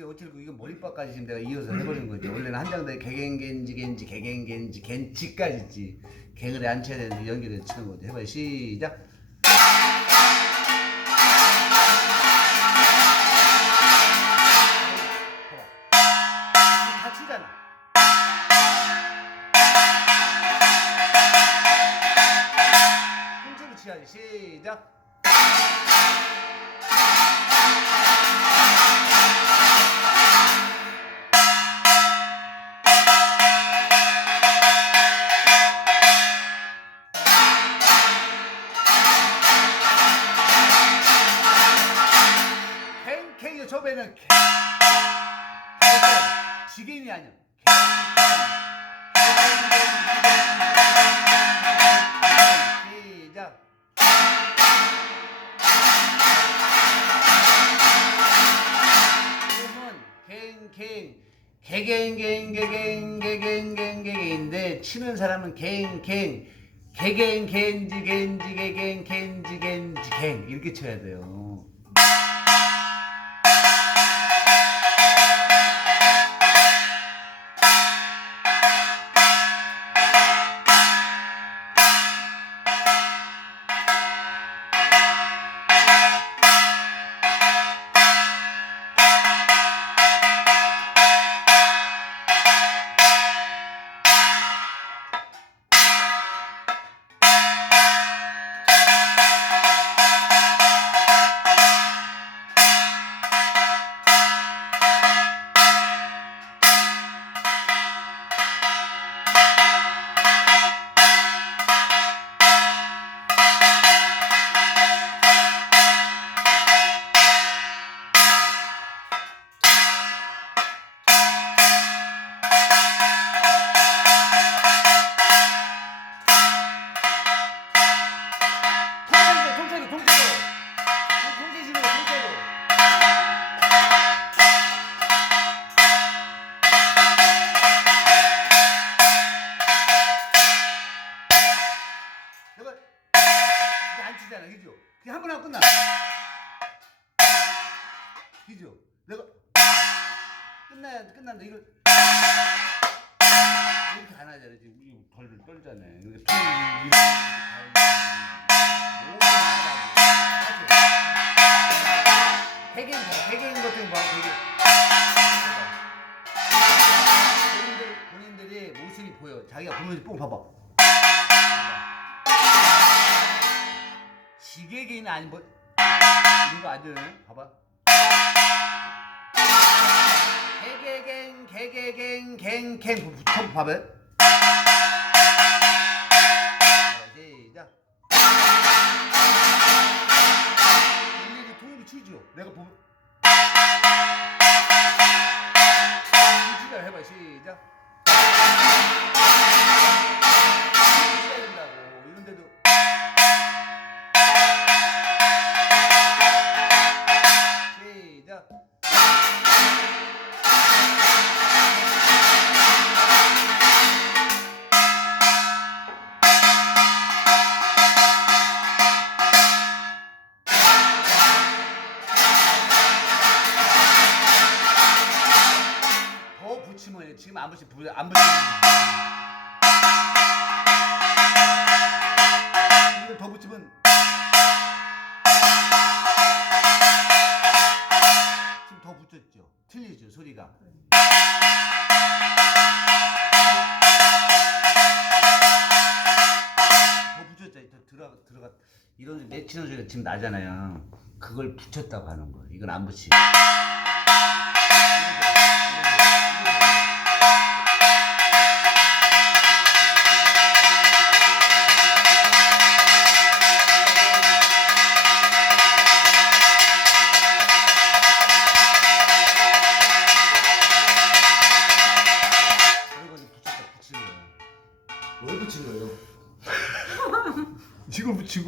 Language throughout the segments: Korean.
이제 어찌고 이거 머리빠까지 지금 내가 이어서 해버린 거지. 원래는 한 장단에 개갱겐지 겐지까지 있지. 갱을 안 쳐야 되는데 연결해서 치는 거지. 해봐요. 시작. 다 치잖아. 통째로 치야지. 시작. 캥 저배는 지겐이 아니야. 시작. 개갱인데 치는 사람은 갱갱 이렇게 쳐야 돼요. 잖아, 그죠? 그냥 한 번 하고 끝나. 그죠? 내가 끝난다. 이걸 이렇게 안 하잖아. 지금 우리 덜 떨잖아. 이렇게 개개인 것들 봐. 본인들이 모습이 보여. 자기가 보면서 뽕 봐봐. 지게개는 아니 뭐 이거 안 되네. 봐봐. 개갱 붙여 봐봐. 시작. 일일이 통으로 치죠. 내가 보면 시작 해봐. 시작. 치야 된다고. 이런데도 시작. 더 붙이면 지금 안 붙이면 이걸 더 붙이면 지금 더 붙였죠. 틀리죠 소리가. 더 붙였죠. 더 들어가 이런 맺히는 소리가 지금 나잖아요. 그걸 붙였다고 하는 거예요. 이건 안 붙이. 뭘 붙인 거예요? 이걸 붙이고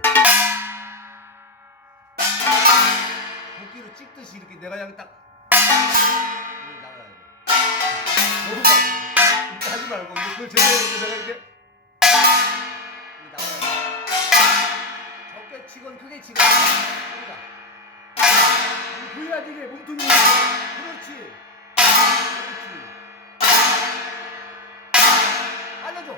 때 도끼로 찍듯이 이렇게 내가 그냥 딱 이렇게 나가야 돼. 너무 막 이렇게 하지 말고 그걸 제대로 내가 이렇게 나와야 돼. 적게 치건 크게 치건 그러니까 보여야 되게 몸통이 그렇지. 알려줘.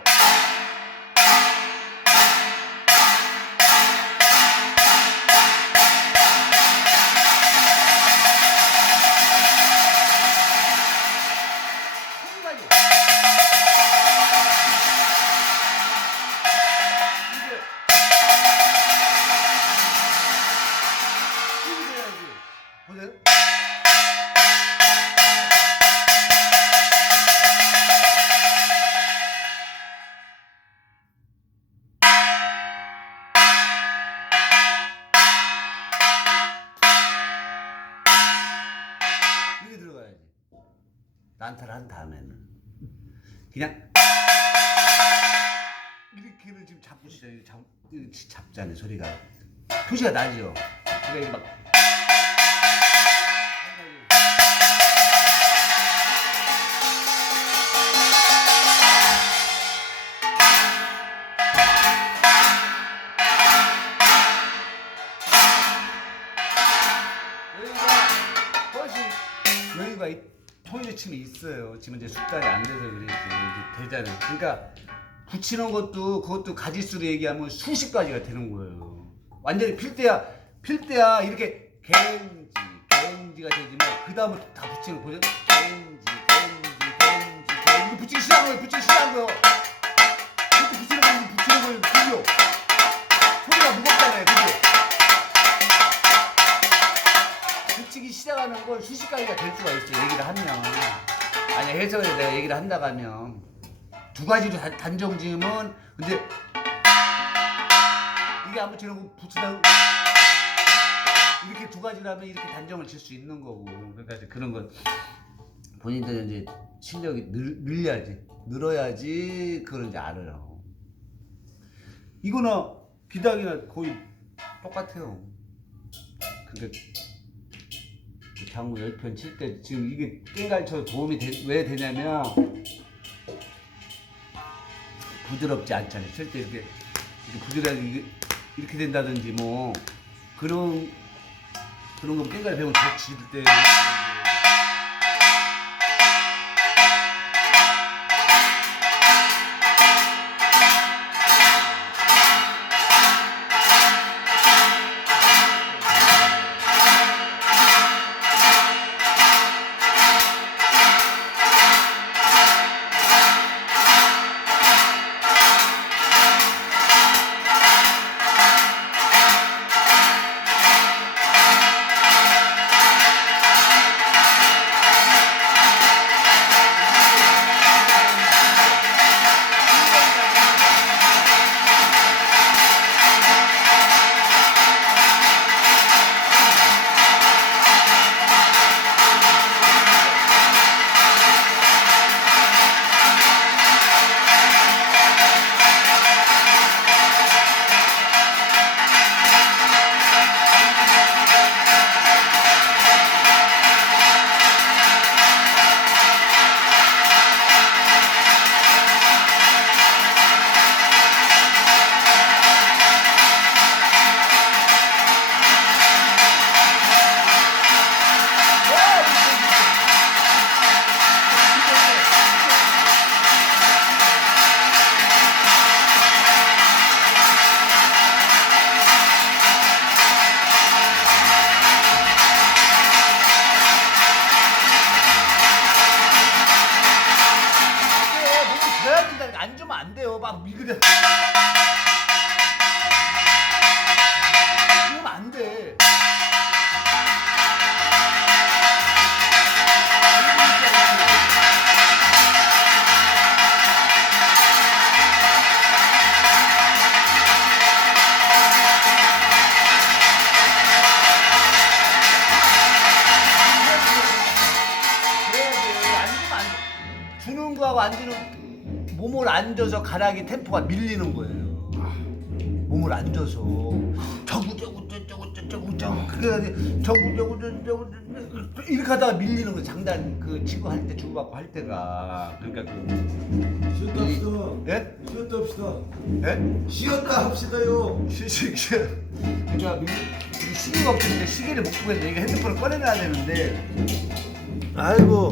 이게 들어가야지. 난타를 한 다음에는 그냥 이렇게를 지금 잡고 시작. 잡잖아요. 소리가 표시가 나죠. 그러니까 이게 막 여유가 토요일 치면 있어요. 지금 이제 숙달이 안 돼서 그랬지. 이제 되잖아요. 그러니까 붙이는 것도 그것도 가지수로 얘기하면 수십 가지가 되는 거예요. 완전히 필 때야 이렇게 겐지가 되지만 그 다음에 다 붙이는 거 보죠. 겐지 이거 붙이기 시작한 거예요. 그것도 붙이는 거예요. 그죠? 소리가 무겁잖아요. 그죠? 붙이기 시작하는 건 수십 가지가 될 수가 있어요. 얘기를 하면 아니 해석을 내가 얘기를 한다고 하면 두 가지로 단정 지으면 근데 이게 아무 저런 거 붙이다 이렇게 두 가지로 하면 이렇게 단정을 질 수 있는 거고 그러니까 이제 그런 건 본인들 이제 실력이 늘어야지 그걸 이제 알아요. 이거나 비닥이나 거의 똑같아요. 그러니까 장구 10편 칠 때 지금 이게 깽가리쳐 도움이 왜 되냐면 부드럽지 않잖아요. 칠 때 이렇게 부드럽게 이렇게 된다든지 뭐 그런 거 깽가리 배우면 칠 때 안 주면 안 돼요. 막 미그려. 그러면 안 돼. 주는 거하고 안 주는 몸을 앉아서 가락이 템포가 밀리는 거예요. 몸을 안 줘서 저구 그래가지고 저구 이렇게 하다가 밀리는 거 장단 그 치고 할 때 주고받고 할 때가 그러니까 쉬었다 합시다. 예? 쉬었다 합시다. 예? 쉬었다 합시다요. 그러니까 시계가 없는데 시계를 못 보겠는데 이게 핸드폰을 꺼내놔야 되는데 아이고